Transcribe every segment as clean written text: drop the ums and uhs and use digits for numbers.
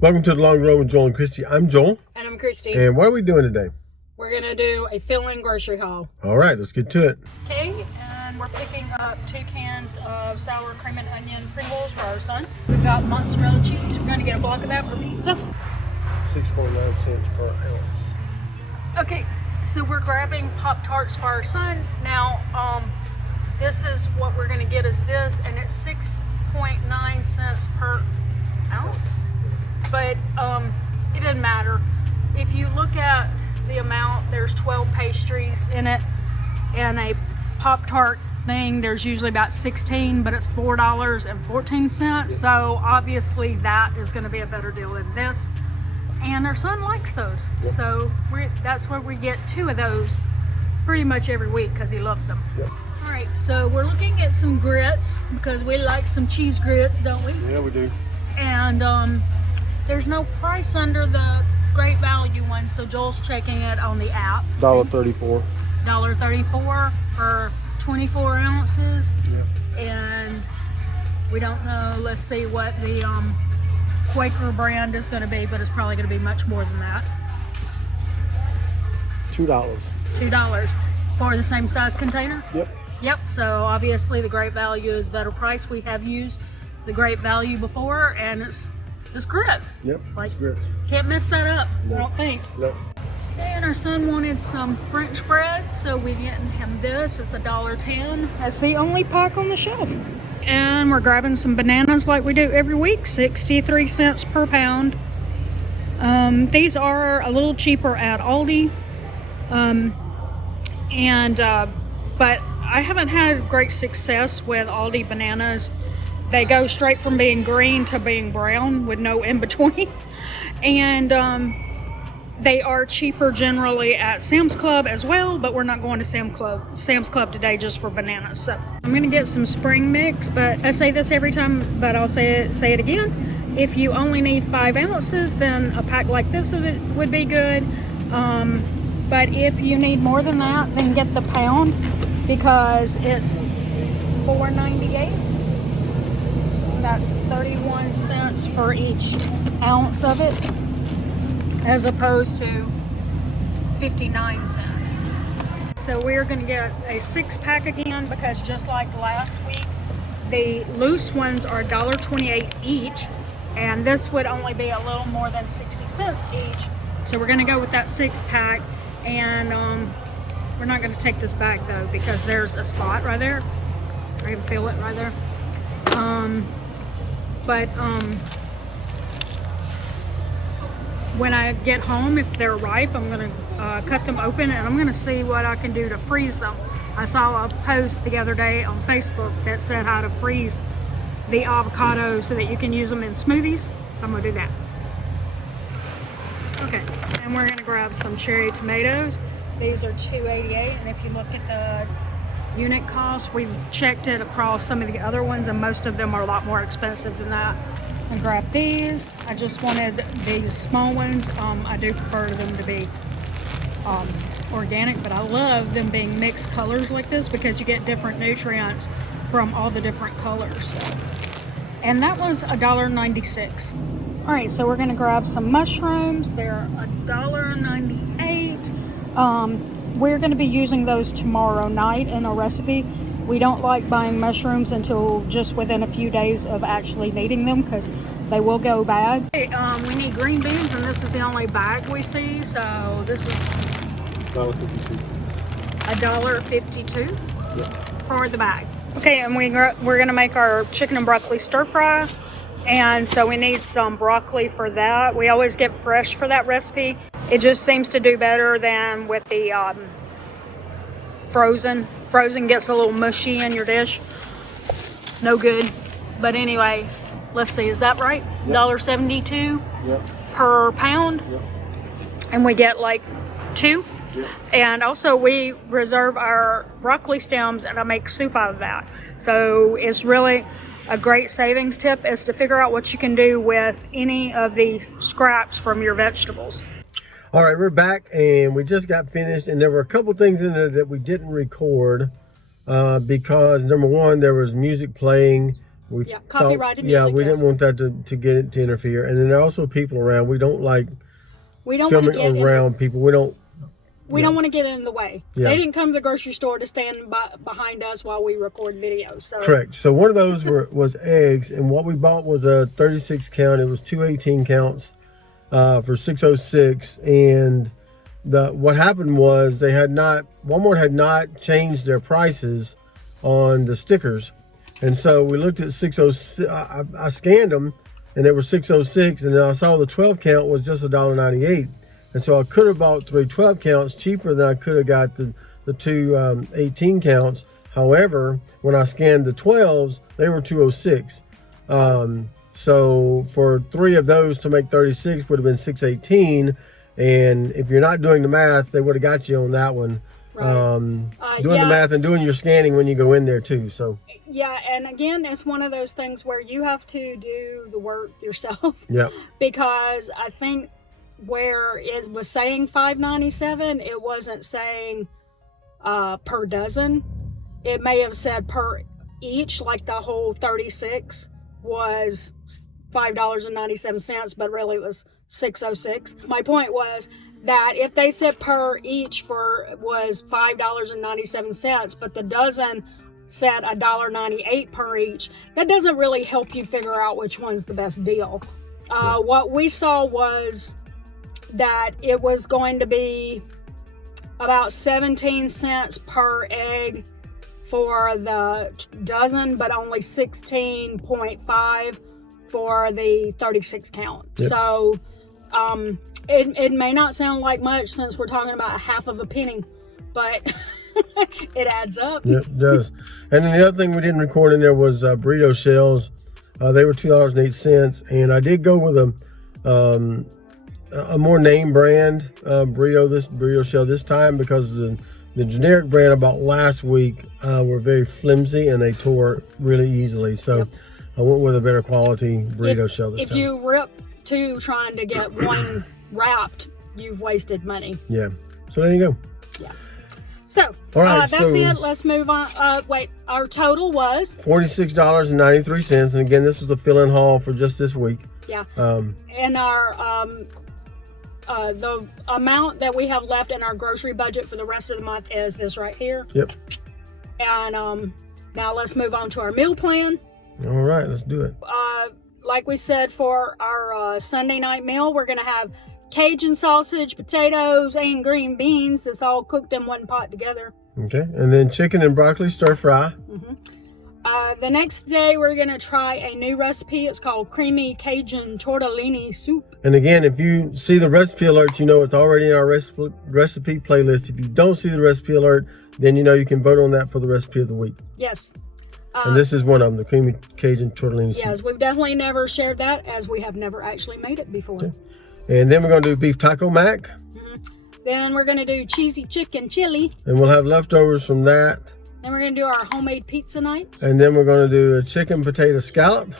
Welcome to the Long Road with Joel and Christy. I'm Joel. And I'm Christy. And what are we doing today? We're going to do a fill-in grocery haul. All right, let's get to it. Okay, and we're picking up 2 cans of sour cream and onion Pringles for our son. We've got mozzarella cheese. We're going to get a block of that for pizza. 6.49 cents per ounce. Okay, so we're grabbing Pop-Tarts for our son. Now, this is what we're going to get is this, and it's 6.9 cents per ounce. But it doesn't matter. If you look at the amount, there's 12 pastries in it, and a Pop-Tart thing, there's usually about 16, but it's $4.14. So obviously that is going to be a better deal than this. And our son likes those. Yep. So that's where we get 2 of those pretty much every week because he loves them. Yep. All right, so we're looking at some grits because we like some cheese grits, don't we? Yeah, we do. And there's no price under the Great Value one, so Joel's checking it on the app. $1.34. $1.34 for 24 ounces. Yep. And we don't know, let's see what the Quaker brand is going to be, but it's probably going to be much more than that. $2. $2 for the same size container? Yep. Yep, so obviously the Great Value is better price. We have used the Great Value before, and it's grits. Yep, like, grits. Can't mess that up, No. I don't think. No. And our son wanted some French bread, so we getting him this. It's $1.10. That's the only pack on the shelf. And we're grabbing some bananas like we do every week, 63 cents per pound. These are a little cheaper at Aldi. But I haven't had great success with Aldi bananas. They go straight from being green to being brown with no in between. And they are cheaper generally at Sam's Club as well, but we're not going to Sam's Club today just for bananas. So I'm gonna get some spring mix, but I say this every time, but I'll say it again. If you only need 5 ounces, then a pack like this of it would be good. But if you need more than that, then get the pound because it's $4.98. That's 31 cents for each ounce of it, as opposed to 59 cents. So we're going to get a 6-pack again because just like last week, the loose ones are $1.28 each, and this would only be a little more than 60 cents each. So we're going to go with that 6-pack, and we're not going to take this back though because there's a spot right there. I can feel it right there. When I get home, if they're ripe, I'm going to cut them open and I'm going to see what I can do to freeze them. I saw a post the other day on Facebook that said how to freeze the avocado so that you can use them in smoothies. So I'm going to do that. Okay, and we're going to grab some cherry tomatoes. These are $2.88, and if you look at the unit cost, we've checked it across some of the other ones, and most of them are a lot more expensive than that. I grabbed these. I just wanted these small ones. I do prefer them to be organic, but I love them being mixed colors like this because you get different nutrients from all the different colors. So. And that was $1.96. All right, so we're gonna grab some mushrooms. They're $1.98. We're gonna be using those tomorrow night in a recipe. We don't like buying mushrooms until just within a few days of actually needing them because they will go bad. Okay, we need green beans, and this is the only bag we see. So this is $1.52 for the bag. Okay, and we're gonna make our chicken and broccoli stir fry, and so we need some broccoli for that. We always get fresh for that recipe. It just seems to do better than with the frozen. Frozen gets a little mushy in your dish. No good. But anyway, let's see, is that right? Yep. $1.72 per pound. Yep. And we get like 2. Yep. And also we reserve our broccoli stems and I make soup out of that. So it's really a great savings tip is to figure out what you can do with any of the scraps from your vegetables. All right, we're back and we just got finished, and there were a couple things in there that we didn't record because number one, there was music playing We Yeah, copyrighted yeah, music, we yes. didn't want that to get it to interfere. And then there are also people around. We don't like We don't want to filming get around people. We don't. we don't want to get in the way. Yeah. They didn't come to the grocery store to stand behind us while we record videos. So Correct. So one of those was eggs, and what we bought was a 36 count. It was 218 counts for 606. And what happened was Walmart had not changed their prices on the stickers, and so we looked at 606. I scanned them, and they were 606, and then I saw the 12 count was just $1.98. And so I could have bought 3 12 counts cheaper than I could have got the 2 18 counts. However, when I scanned the 12s, they were 206. So for 3 of those to make 36 would have been 618. And if you're not doing the math, they would have got you on that one. Right. Doing the math and doing your scanning when you go in there too. So yeah, and again, it's one of those things where you have to do the work yourself. yeah, Because I think where it was saying $5.97, it wasn't saying per dozen. It may have said per each, like the whole 36 was $5.97, but really it was 606. My point was that if they said per each was $5.97, but the dozen said $1.98 per each, that doesn't really help you figure out which one's the best deal. What we saw was that it was going to be about 17 cents per egg for the dozen, but only 16.5 for the 36 count. Yep. So it may not sound like much since we're talking about a half of a penny, but it adds up. Yep, it does. And then the other thing we didn't record in there was burrito shells. They were $2.08, and I did go with a more name brand burrito shell this time, because the generic brand I bought last week were very flimsy and they tore really easily. So Yep. I went with a better quality burrito shell this If time. you rip 2 trying to get one wrapped, you've wasted money. Yeah. So there you go. Yeah. So All right, that's so it. Let's move on. Wait, our total was $46.93, and again, this was a fill-in haul for just this week. Yeah. And our the amount that we have left in our grocery budget for the rest of the month is this right here. Yep. And now let's move on to our meal plan. All right, let's do it. Like we said, for our Sunday night meal, we're gonna have Cajun sausage, potatoes, and green beans. That's all cooked in one pot together. Okay, and then chicken and broccoli stir fry. The next day, we're gonna try a new recipe. It's called creamy Cajun tortellini soup. And again, if you see the recipe alert, you know it's already in our recipe playlist. If you don't see the recipe alert, then you know you can vote on that for the recipe of the week. Yes. And this is one of them, the creamy Cajun tortellini soup. Yes, we've definitely never shared that, as we have never actually made it before. Okay. And then we're going to do beef taco mac. Then we're gonna do cheesy chicken chili. And we'll have leftovers from that. Then we're gonna do our homemade pizza night. And then we're going to do a chicken potato scallop.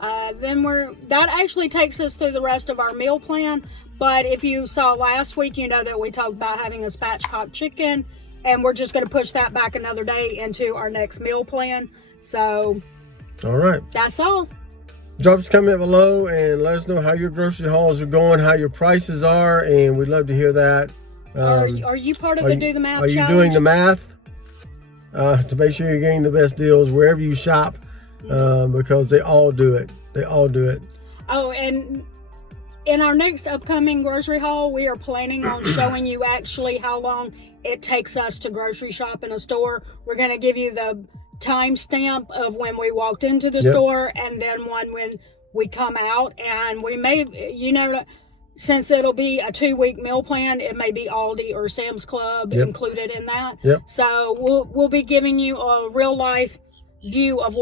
That actually takes us through the rest of our meal plan. But if you saw last week, you know that we talked about having a spatchcock chicken, and we're just gonna push that back another day into our next meal plan. So All right. that's all. Drop us a comment below and let us know how your grocery hauls are going, how your prices are, and we'd love to hear that. Are you part of the Do the Math Are you challenge? doing the math to make sure you're getting the best deals wherever you shop, because they all do it. They all do it. Oh, and in our next upcoming grocery haul, we are planning on showing you actually how long it takes us to grocery shop in a store. We're going to give you the timestamp of when we walked into the store, and then one when we come out. And we may, since it'll be a 2-week meal plan, it may be Aldi or Sam's Club included in that. So we'll be giving you a real life view of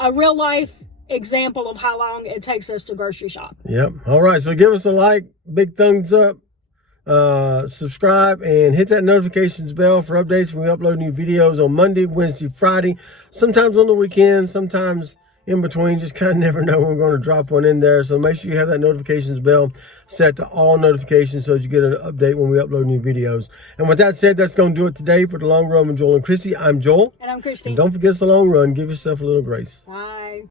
a real life example of how long it takes us to grocery shop. All right, so give us a like, big thumbs up, subscribe, and hit that notifications bell for updates when we upload new videos on Monday, Wednesday, Friday, sometimes on the weekend, sometimes in between. Just kind of never know when we're going to drop one in there. So make sure you have that notifications bell set to all notifications so that you get an update when we upload new videos. And with that said, that's going to do it today for The Long Run with Joel and Christy. I'm Joel. And I'm Christy. And don't forget, it's the long run. Give yourself a little grace. Bye.